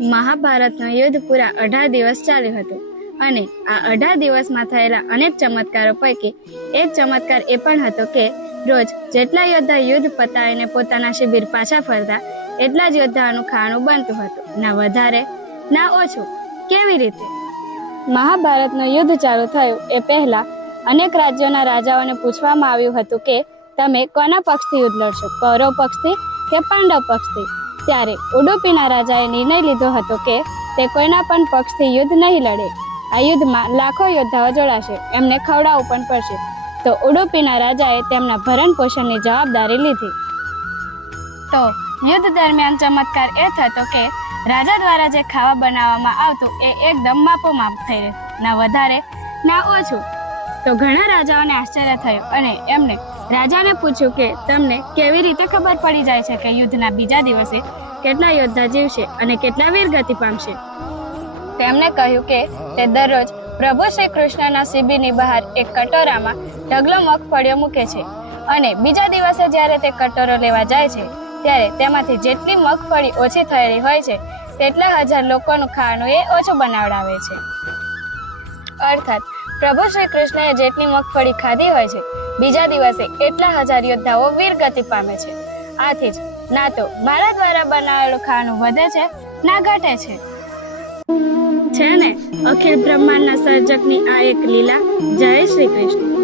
મહાભારતનું યુદ્ધ પૂરા 18 દિવસ ચાલ્યું હતું અને આ 18 દિવસમાં થયેલા અનેક ચમત્કારો પૈકી એક ચમત્કાર એ પણ હતો કે રોજ જેટલા યોદ્ધા યુદ્ધ પતાવીને પોતાના શિબિર પાછા ફરતા એટલા જ યોદ્ધાનું ખાવાનું બનતું હતું, ના વધારે ના ઓછું. કેવી રીતે? મહાભારતનું યુદ્ધ ચાલુ થયું એ પહેલા અનેક રાજ્યોના રાજાઓને પૂછવામાં આવ્યું હતું કે તમે કોના પક્ષથી યુદ્ધ લડશો, કૌરવ પક્ષથી કે પાંડવ પક્ષથી? ત્યારે ઉડુપીના રાજાએ નિર્ણય લીધો હતો કે તે કોઈના પણ પક્ષથી યુદ્ધ નહીં લડે. આ યુદ્ધમાં લાખો યોદ્ધાઓ જોડાશે, એમને ખવડાવવું પણ પડશે. તો ઉડુપીના રાજાએ તેમના ભરણ પોષણની જવાબદારી લીધી. તો યુદ્ધ દરમિયાન ચમત્કાર એ થતો કે રાજા દ્વારા જે ખાવા બનાવવામાં આવતું એ એકદમ માપોમાપ થઈ રહેતું, ના વધારે ના ઓછું. તો ઘણા રાજાઓને આશ્ચર્ય થયું અને એમને રાજાને પૂછ્યું કે તમને કેવી રીતે ખબર પડી જાય છે કે યુદ્ધના બીજા દિવસે કેટલા યોદ્ધા જીવશે અને કેટલા વીરગતિ પામશે? તેમણે કહ્યું કે તે દરરોજ પ્રભુ શ્રી કૃષ્ણના શિબિરની બહાર એક કટોરામાં ઢગલો મગફળીઓ મૂકે છે અને બીજા દિવસે જ્યારે તે કટોરો લેવા જાય છે ત્યારે તેમાંથી જેટલી મગફળી ઓછી થયેલી હોય છે તેટલા 1000 લોકોનું ખાવાનું એ ઓછું બનાવડાવે છે. અર્થાત પ્રભુ શ્રી કૃષ્ણએ જેટલી મગફળી ખાધી હોય છે બીજા દિવસે એટલા 1000 યોદ્ધાઓ વીરગતિ પામે છે. આથી જ ના તો મારા દ્વારા બનાવેલું ખાવાનું વધે છે ના ઘટે છે ને અખિલ બ્રહ્માંડના સર્જકની આ એક લીલા. જય શ્રી કૃષ્ણ.